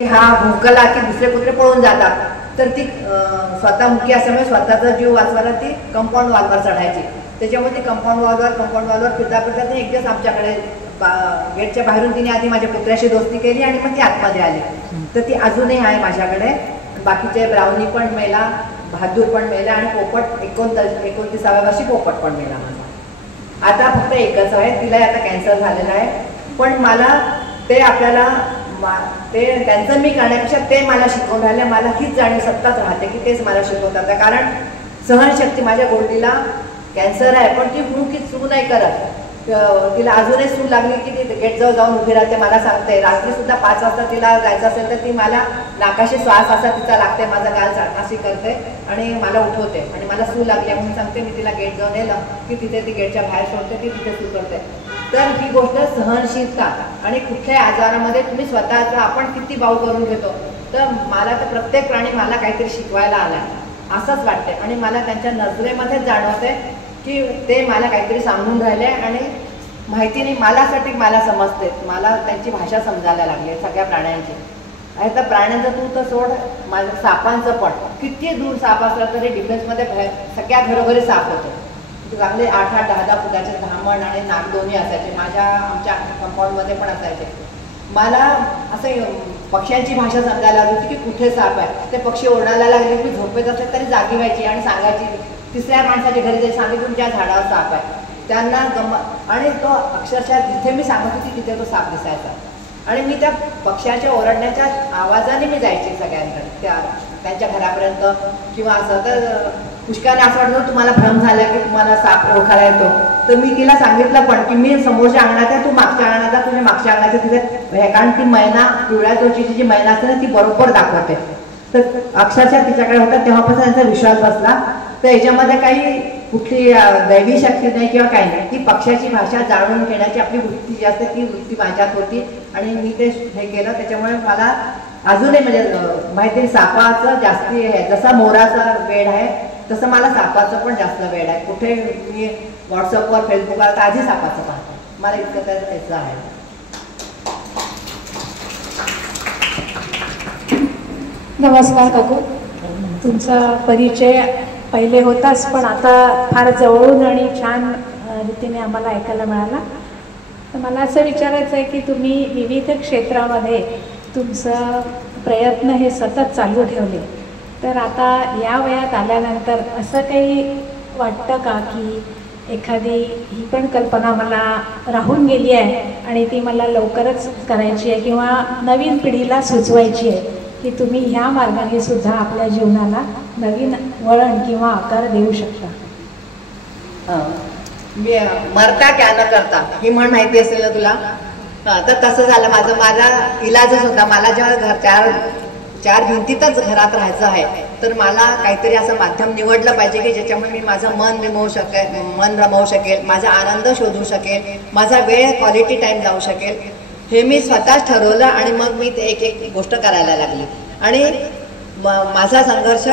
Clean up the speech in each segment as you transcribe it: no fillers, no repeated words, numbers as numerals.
हा भुंकला की दुसरे कुत्रे पळून जातात, तर ती स्वतः मुकी असल्यामुळे स्वतःचा जीव वाचवायला ती कंपाऊंड वॉलवर चढायची. त्याच्यामुळे ती कंपाऊंड वॉलवर फिरता फिरता ती एक दिवस आमच्याकडे गेटच्या बाहेरून तिने आधी माझ्या कुत्र्याशी दोस्ती केली आणि मग ती आतमध्ये आली. तर ती अजूनही आहे माझ्याकडे. बाकीचे ब्राउनी पण मेला, बहादूर पण मेला आणि पोपट 29व्या वर्षी पोपट पण मेला माझा. आता फक्त एकच आहे, तिला आता कॅन्सर झालेला आहे. पण मला ते आपल्याला ते त्यांचं मी करण्यापेक्षा ते मला शिकवून राहिले. मला हीच जाणीव सतत राहते की तेच मला शिकवतात. कारण सहनशक्ती, माझ्या गोल्डीला कॅन्सर आहे पण ती मुकीच सू नाही करत. तिला अजूनही सून लागली की ती गेटजवळ जाऊन उभी राहते. मला सांगते रात्री सुद्धा 5 वाजता तिला जायचं असेल तर ती मला नाकाशी श्वास असा तिचा लागते, माझा गाल अशी करते आणि मला उठवते आणि मला सू लागली म्हणून सांगते. मी तिला गेटजवळ नेलं की तिथे ती गेटच्या बाहेर सोडते, ती तिथे सू करते. तर ही गोष्ट सहनशीलता आणि कुठल्याही आजारामध्ये तुम्ही स्वतःचा आपण किती बाऊ करून घेतो. तर मला तर प्रत्येक प्राणी मला काहीतरी शिकवायला आला असंच वाटते आणि मला त्यांच्या नजरेमध्येच जाणवते की ते मला काहीतरी सांगून राहिले आणि माहिती नाही मलासाठी मला समजते. मला त्यांची भाषा समजायला लागली सगळ्या प्राण्यांची. आता प्राण्यांचं तू तर सोड, माझ्या सापांचं पण किती दूर साप असला तरी डिफेन्समध्ये सगळ्या घरोघरी साप होते. चांगले 8-8, 10-10 फुटाचे धामण आणि नाग दोन्ही असायचे. आमच्या कंपाऊंडमध्ये पण असायचे. मला असं पक्ष्यांची भाषा समजायला लागली होती की कुठे साप आहे. ते पक्षी ओरडायला लागले की झोपेत असले तरी जागी व्हायची आणि सांगायची. तिसऱ्या माणसाच्या घरी जायची, सांगितलं तुमच्या झाडावर साप आहे. त्यांना आणि तो अक्षरशः जिथे मी सांगत होती तिथे तो साप दिसायचा आणि मी त्या पक्ष्याच्या ओरडण्याच्या आवाजाने मी जायचे सगळ्यांकडे त्यांच्या घरापर्यंत किंवा असं. तर पुष्कळने असं वाटलं तुम्हाला भ्रम झाला की तुम्हाला साप ओळखायला येतो. तर मी तिला सांगितलं पण की मी समोरच्या अंगणात आहे, तू मागच्या अंगणात आहे, तुझ्या मागच्या अंगणात तिथे कारण ती मैना पिवळ्या चोचीची जी मैना असते ना ती बरोबर दाखवते. तर अक्षरशः तिच्याकडे होता तेव्हापासून त्यांचा विश्वास बसला. तर याच्यामध्ये काही कुठली दैवी शक्ती नाही किंवा काही नाही. ती पक्ष्याची भाषा जाणून घेण्याची आपली वृत्ती जी असते ती वृत्ती माझ्यात होती आणि मी ते हे केलं. त्याच्यामुळे मला अजूनही म्हणजे माहिती सापाचं जास्ती आहे. जसा मोराचा वेड आहे तसं मला सापाचं पण जास्त वेड आहे. कुठे मी व्हॉट्सअपवर फेसबुकवर आधी सापाचं पाहतो. मला इतकं त्याचं आहे. नमस्कार काकू, तुमचा परिचय पहिले होताच पण आता फार जवळून आणि छान रीतीने आम्हाला ऐकायला मिळाला. तर मला असं विचारायचं आहे की तुम्ही विविध क्षेत्रामध्ये तुमचं प्रयत्न हे सतत चालू ठेवले. तर आता या वयात आल्यानंतर असं काही वाटतं का की एखादी ही पण कल्पना मला राहून गेली आहे आणि ती मला लवकरच करायची आहे किंवा नवीन पिढीला सुचवायची आहे की तुम्ही ह्या मार्गाने सुद्धा आपल्या जीवनाला नवीन वळण किंवा आकार देऊ शकता? मरता क्या न करता ही म्हण माहिती असेल ना तुला. तर तसं झालं माझा इलाजच होता. मला जेव्हा चार भिंतीतच घरात राहायचं आहे तर मला काहीतरी असं माध्यम निवडलं पाहिजे की ज्याच्यामुळे मी माझं मन रमवू शकेल, माझा आनंद शोधू शकेल, माझा वेळ क्वालिटी टाईम जाऊ शकेल. हे मी स्वतःच ठरवलं आणि मग मी ते एक गोष्ट करायला लागली. आणि माझा संघर्ष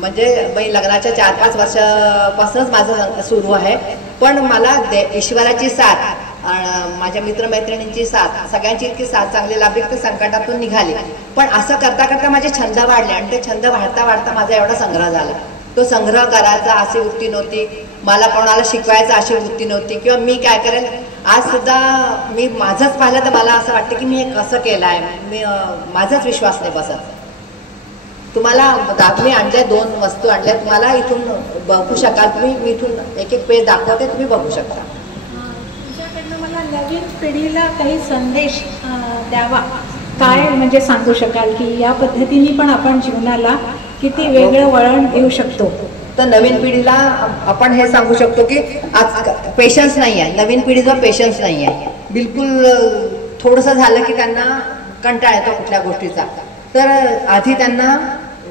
म्हणजे मी लग्नाच्या 4-5 वर्षापासूनच माझं सुरू आहे. पण मला ईश्वराची साथ, माझ्या मित्रमैत्रिणींची साथ, सगळ्यांची इतकी साथ चांगली लाभली की संकटातून निघाली. पण असं करता करता माझे छंद वाढले आणि ते छंद वाढता वाढता माझा एवढा संग्रह झाला. तो संग्रह करायचा अशी वृत्ती नव्हती, मला कोणाला शिकवायचं अशी वृत्ती नव्हती किंवा मी काय करेल. आज सुद्धा मी माझंच पाहिलं तर मला असं वाटतं की मी हे कसं केलं आहे. मी माझाच विश्वास नाही बसत. तुम्हाला मी आणल्या 2 वस्तू आणल्या, तुम्हाला इथून बघू शकाल तुम्ही. मी इथून एक पेज दाखवते, तुम्ही बघू शकता. तुमच्याकडनं मला नवीन पिढीला काही संदेश द्यावा काय म्हणजे सांगू शकाल की या पद्धतीने पण आपण जीवनाला किती वेगळं वळण देऊ शकतो? तर नवीन पिढीला आपण हे सांगू शकतो की आज पेशन्स नाही आहे. नवीन पिढीचा पेशन्स नाही आहे बिलकुल. थोडंसं झालं की त्यांना कंटाळा येतो कुठल्या गोष्टीचा. तर आधी त्यांना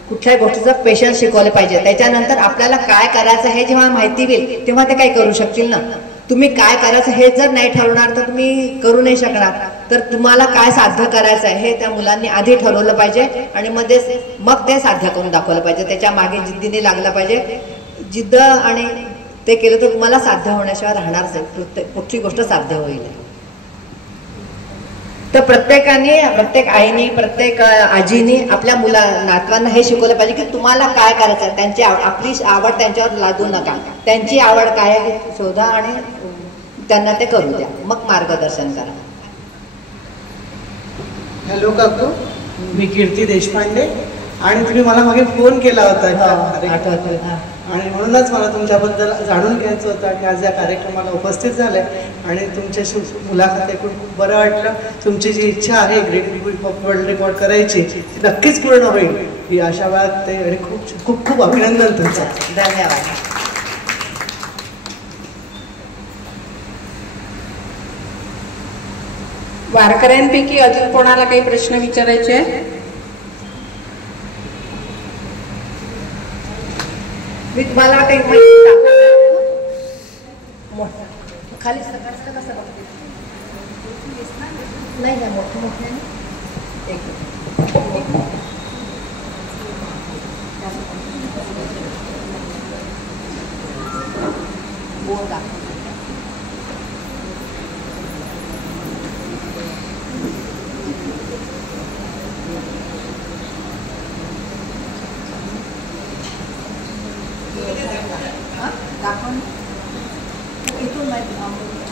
कुठल्याही गोष्टीचं पेशन्स शिकवलं पाहिजे. त्याच्यानंतर आपल्याला काय करायचं हे जेव्हा माहिती होईल तेव्हा ते काही करू शकतील ना. तुम्ही काय करायचं हे जर नाही ठरवणार तर तुम्ही करू नाही शकणार. तर तुम्हाला काय साध्य करायचं आहे हे त्या मुलांनी आधी ठरवलं पाहिजे आणि मग ते साध्य करून दाखवलं पाहिजे. त्याच्या मागे जिद्दीने लागलं पाहिजे. जिद्द आणि ते केलं तर तुम्हाला साध्य होण्याशिवाय राहणारच आहे. कुठली गोष्ट साध्य होईल. तर प्रत्येक आईनी प्रत्येक आजीनी आपल्या नातवांना हे शिकवलं पाहिजे की तुम्हाला काय करायचं आहे. त्यांची आपली आवड त्यांच्यावर लादू नका. त्यांची आवड काय आहे हे शोधा आणि त्यांना ते करू द्या. मग मार्गदर्शन करा. हॅलो काकू, मी कीर्ती देशपांडे आणि तुम्ही मला मागे फोन केला होता आणि म्हणूनच मला तुमच्याबद्दल जाणून घ्यायचं होतं की आज या कार्यक्रमाला उपस्थित झाले आणि तुमच्याशी मुलाखत ऐकून खूप बरं वाटलं. तुमची जी इच्छा आहे वर्ल्ड रेकॉर्ड करायची ती नक्कीच पूर्ण होईल ही आशा बाळगते आणि खूप खूप खूप अभिनंदन तुमचं. धन्यवाद. वारकऱ्यांपैकी अजून कोणाला काही प्रश्न विचारायचे आहे? मी तुम्हाला खाली सकाळचं कसं बघते नाही का मोठे मोठे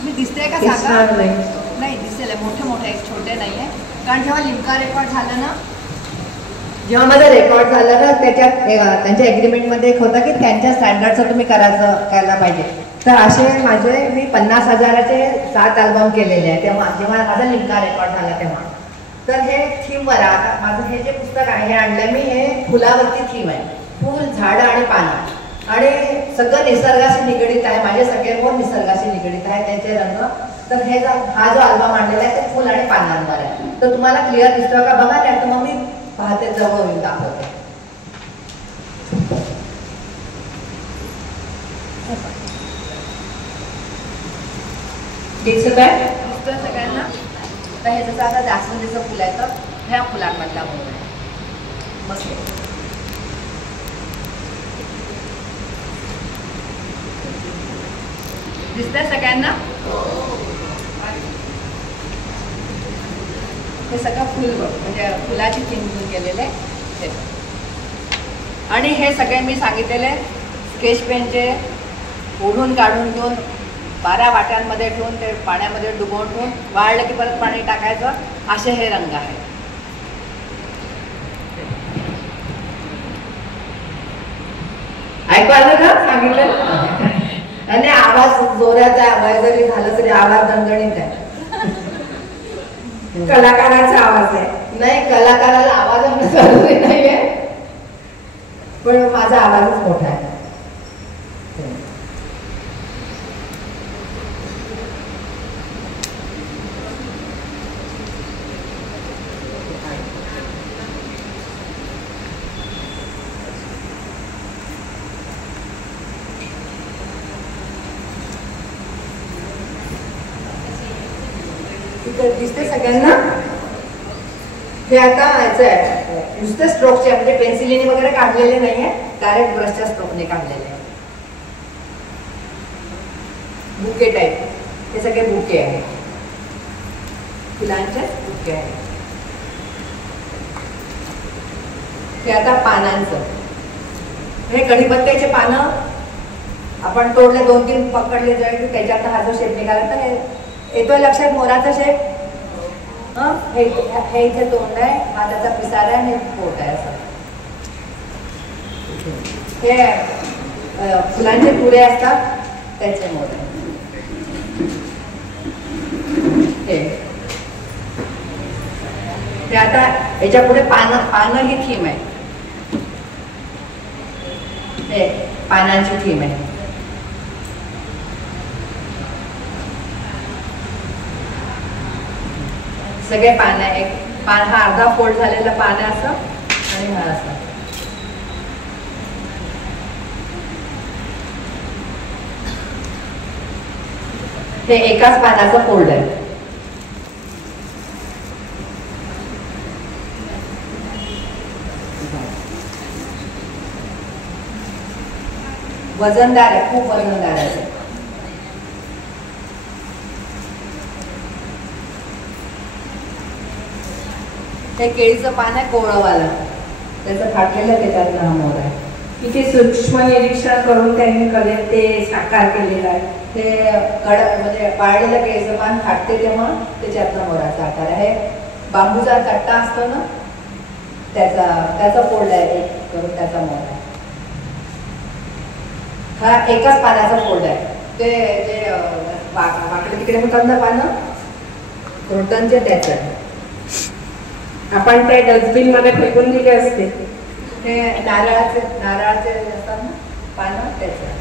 मी दिसते का सांगा? नाही दिसेल मोठे मोठे छोटे नाही आहे. कारण जेव्हा लिम्का रेकॉर्ड झालं ना, जेव्हा माझं रेकॉर्ड झालं ना त्याच्यात त्यांच्या ॲग्रीमेंटमध्ये एक होतं की त्यांच्या स्टँडर्डचं तुम्ही करायला पाहिजे. तर असे मी 50,000चे 7 अल्बम केलेले आहे तेव्हा जेव्हा माझा लिम्का रेकॉर्ड झाला तेव्हा. तर हे थीमवर आता माझं हे जे पुस्तक आहे हे आणलं मी, हे फुलावरती थीम आहे. फूल, झाडं आणि पानं आणि सगळं निसर्गाशी निगडीत आहे. माझे सगळे बोर्ड निसर्गाशी निगडीत आहे, त्यांचे रंग. तर हा जो अल्बम आणलेला आहे ते फुल आणि पानांवर आहे. तर तुम्हाला क्लिअर दिसतो का बघा, नाही तर मग मी पाहते जवळ येऊन दाखवते. दिसत आहे दिसतोय सगळ्यांना? तर हे जसं आता जास्वंदीचं फुल आहे तर ह्या फुलांमधला मोर आहे. मस्त दिसतंय सगळ्यांना? हे सगळं फुल म्हणजे फुलाची थीम केलेले आहे. आणि हे सगळे मी सांगितलेले स्केच पेनचे ओढून काढून घेऊन 12 वाट्यांमध्ये ठेवून ते पाण्यामध्ये डुबवून ठेवून वाळलं की परत पाणी टाकायचं, असे हे रंग आहेत. ऐकू आलं का सांगितलं? आणि आवाज जोरात आहे, जरी झालं तरी आवाज दणदणीत आहे. कलाकाराचा आवाज आहे. नाही, कलाकाराला आवाज जरुरी नाहीये, पण माझा आवाजच मोठा आहे. दिसते सगळ्यांना? हे आता याचं आहे नुसते स्ट्रोकचे, म्हणजे पेन्सिलीने वगैरे काढलेले नाहीये, डायरेक्ट ब्रशच्या स्ट्रोकने काढलेले आहे. बुके टाईप हे सगळे बुके आहेत, फुलांचे बुके आहेत. हे आता पानांचं, हे कढीपत्त्याचे पानं आपण तोडले 2-3 पकडले जाईल की त्याच्यात हा जो शेप निघाला तर येतोय लक्षात मोराचा शेप. हे इथे तोंड आहे, हा त्याचा पिसारा आहे, हे पोट आहे. असं हे फुलांचे तुरे असतात त्याचे मोर आहे. हे आता याच्या पुढे पानं ही थीम आहे. हे पानांची थीम आहे. सगळे पानं, एक पान हा अर्धा फोल्ड झालेला पान आहे असं, आणि हा असं. हे एकाच पानाचं फोल्ड आहे. वजनदार आहे, खूप वजनदार आहे. हे केळीचं पान आहे कोवळंवालं, त्याचं फाटलेलं त्याच्यातलं हा मोर आहे. किती सूक्ष्म निरीक्षण करून त्यांनी कलेत ते साकार केलेलं आहे. ते कडक म्हणजे पाळलेलं केळीचं पान फाटते तेव्हा त्याच्यातलं मोराचा आकार आहे. बांबूचा कट्टा असतो ना त्याचा फोल्ड आहे एक करून त्याचा मोर आहे. हा एकाच पानाचा फोल्ड आहे. ते जे वाकडे तिकडे होतात ना पानं रोटनचे त्याचं आहे. आपण ते डस्टबिन मध्ये फेकून दिले असते. हे नारळाचे असतात ना पानं त्याचं.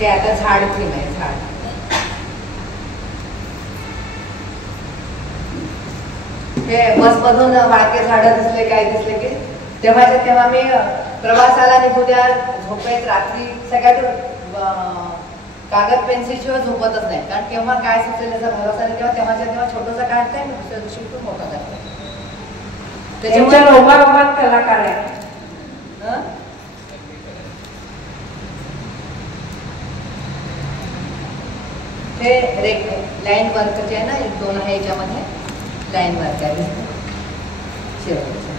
ते आता झाड थीम आहे. झाड हे बसमधून वाळके झाडं दिसले काय दिसले की तेव्हा मी प्रवासाला निघू द्या झोपेत रात्री सगळ्यात कागद पेन्सिलशिवाय झोपतच नाही. कारण केव्हा काय सुचेल याचा भरोसा नाही. तेव्हा छोटंसं काढते आणि दुसऱ्या दिवशी खूप मोठं करते. त्याच्यामुळे रोमारोमात कलाकार आहे. हे लाईन वर्क जे आहे ना एक दोन आहे याच्यामध्ये लाईन वर्क आहे शेवटचे.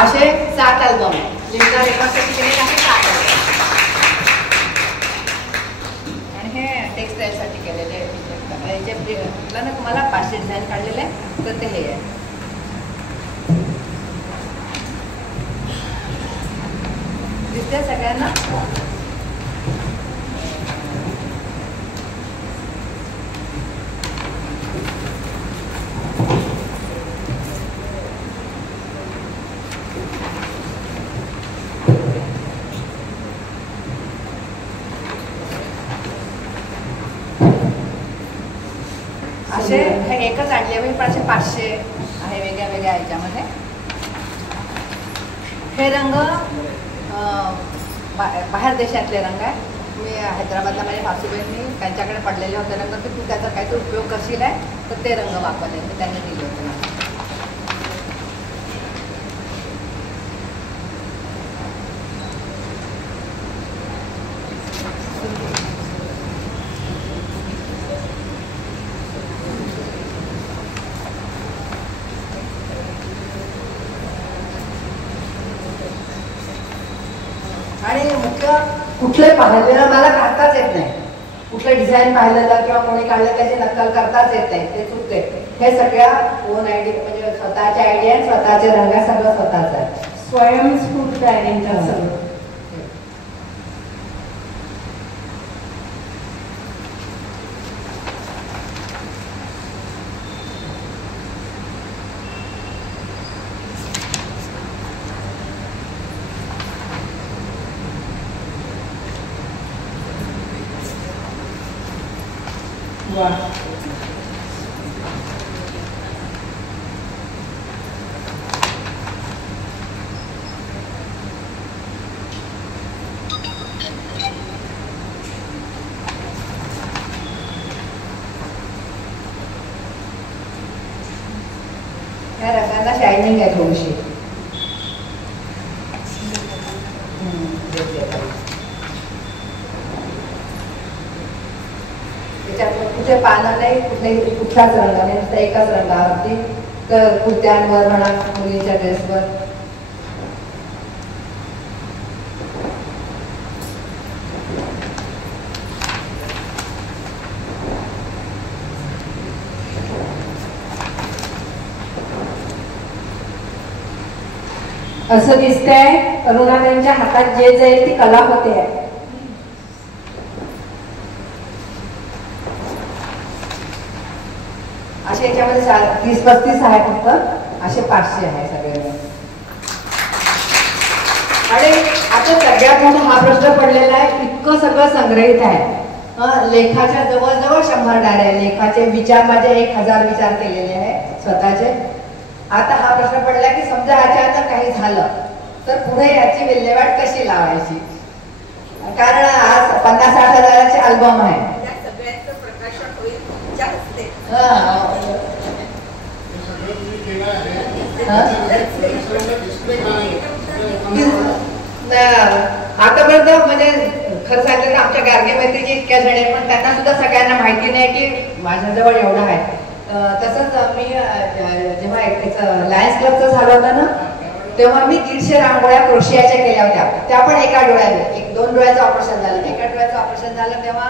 असे 7 अल्बम लिंका रेकॉर्डसाठी केलेले असे 7 अल्बम आणि हे टेक्सटाईल साठी केलेले ना तुम्हाला 500 डिझाईन काढलेले तर ते हे आहे. दिसते सगळ्यांना. असे हे एकच आणले मी पण असे 500 आहे वेगळ्या वेगळ्या ह्याच्यामध्ये. हे रंग बाहेर देशातले रंग आहे. मी हैदराबादला माझ्या सासूबाईंनी त्यांच्याकडे पडलेले होते रंग की तू त्याचा काहीतरी उपयोग करशील आहे तर ते रंग वापरले ते त्यांनी दिले होते मला. आणि मुख्य कुठले पाहिलेलं मला काढताच येत नाही. कुठलं डिझाईन पाहिलेलं किंवा कोणी काढलं त्याची नक्कल करताच येत नाही. ते चुकते. हे सगळ्या ओन आयडिया म्हणजे स्वतःच्या आयडिया आणि स्वतःचे रंग सगळं स्वतःच आहे. स्वयंस्फूर्त आहे त्यांचं सगळं. वा या रंगाला शायनिंग आहे थोडीशी. कुठे पानं नाही कुठलाच रंग नाही नुसता एकाच रंगावरती तर कुर्त्यांवर म्हणा मुलींच्या ड्रेसवर. असं दिसतंय अरुणाताईंच्या हातात जे जाईल ती कला होते. असे याच्यामध्ये 30-35 आहे फक्त. असे 500 आहे सगळे. आणि आता सगळ्यात मोठा हा प्रश्न पडलेला आहे. इतकं सगळं संग्रहित आहे. लेखाच्या जवळजवळ 100 डायऱ्या. लेखाचे विचार माझे 1000 विचार केलेले आहे स्वतःचे. आता हा प्रश्न पडला की समजा ह्याच्या आता काही झालं तर पुढे याची विल्हेवाट कशी लावायची. कारण आज 50-60 हजाराचे अल्बम आहे. आतापर्यंत म्हणजे खरं सांगितलं तर आमच्या गार्गे मैत्रीचे इतक्या जण आहेत, पण त्यांना सुद्धा सगळ्यांना माहिती नाही की माझ्याजवळ एवढं आहे. तसंच मी जेव्हा लायन्स क्लबचं झालं होतं ना, तेव्हा मी 150 रांगोळ्या क्रोशियाच्या केल्या होत्या. त्या पण एका डोळ्याने, 2 डोळ्याचं ऑपरेशन झालं. एका डोळ्याचं ऑपरेशन झालं तेव्हा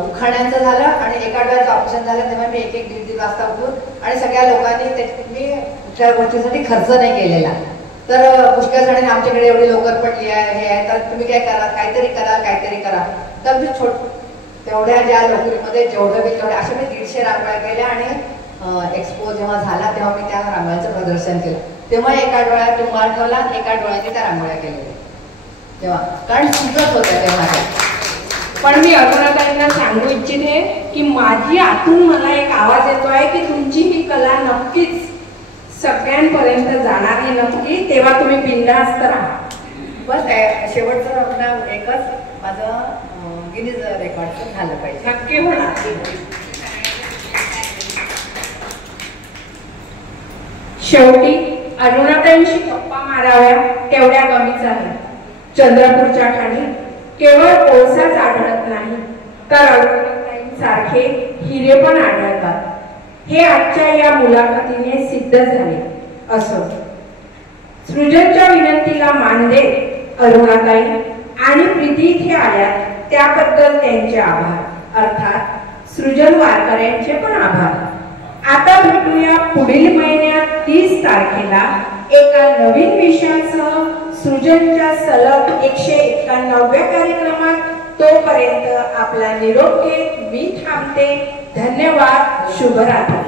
उखाण्यांचं झालं, आणि एका डोळ्याचं ऑपरेशन झालं तेव्हा मी 1-1, 1-1 वाजता उठून, आणि सगळ्या लोकांनी मी कुठल्या गोष्टीसाठी खर्च नाही केलेला. तर पुष्कळ जणांनी आमच्याकडे एवढी लोकर पडली आहे, हे आहे, तर तुम्ही काय करा, काहीतरी करा. तर मी तेवढ्या ज्या लोकरीमध्ये जेवढं मी तेवढ्या अशा मी 150 रांगोळ्या केल्या. आणि एक्सपो जेव्हा झाला तेव्हा मी त्या रांगोळ्यांचं प्रदर्शन केलं. तेव्हा एका डोळ्यात रुमाल ठेवला, एका डोळ्याने त्या रांगोळ्या केलेल्या तेव्हा, कारण सुचत होत्या तेव्हा त्या. पण मी अरुणाताईंना सांगू इच्छिते की माझी आतून मला एक आवाज येतो आहे की तुमची ही कला नक्कीच सगळ्यांपर्यंत जाणार आहे नक्की, तेव्हा तुम्ही बिनधास्त राहा. बस शेवटचं एकच माझं गिनीज रेकॉर्डचं झालं पाहिजे. नक्की होणार. शेवटी अरुणाताईंशी गप्पा माराव्या तेवढ्या कमीच आहे. चंद्रपूरच्या ठाणी केवळ कोळसाच आढळत नाही, तर अरुणाताईंसारखे हिरे पण आढळतात. हे आजच्या या मुलाखतीने सिद्ध झाले. असं सृजनच्या विनंतीला मान देत अरुणाताई आणि प्रीती इथे आल्या, त्याबद्दल त्यांचे आभार. अर्थात सृजन वारकऱ्यांचे पण आभार. आता भेटूया पुढील महिन्यात 30 तारखेला एका नवीन विषयासह सृजनच्या सलग 191व्या कार्यक्रमात. तोपर्यंत आपला निरोप घेत मी थांबते. धन्यवाद. शुभरात्री.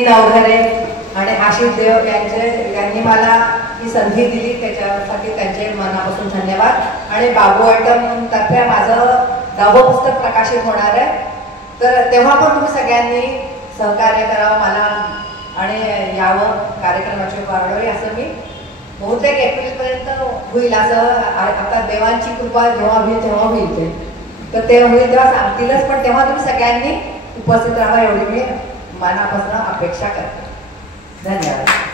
नवघरे आणि आशिष देव यांनी मला ही संधी दिली, त्याच्यासाठी त्यांचे मनापासून धन्यवाद. आणि बाबू आयटम तर्फे माझं 10वं पुस्तक प्रकाशित होणार आहे, तर तेव्हा पण तुम्ही सगळ्यांनी सहकार्य करावं मला आणि यावं कार्यक्रमाची वाढवावी. असं मी बहुतेक एप्रिलपर्यंत होईल असं, आता देवांची कृपा जेव्हा होईल तेव्हा होईल ते, तर ते होईल तेव्हा सांगतीलच, पण तेव्हा तुम्ही सगळ्यांनी उपस्थित राहा एवढी मी मनापासून अपेक्षा करते. धन्यवाद.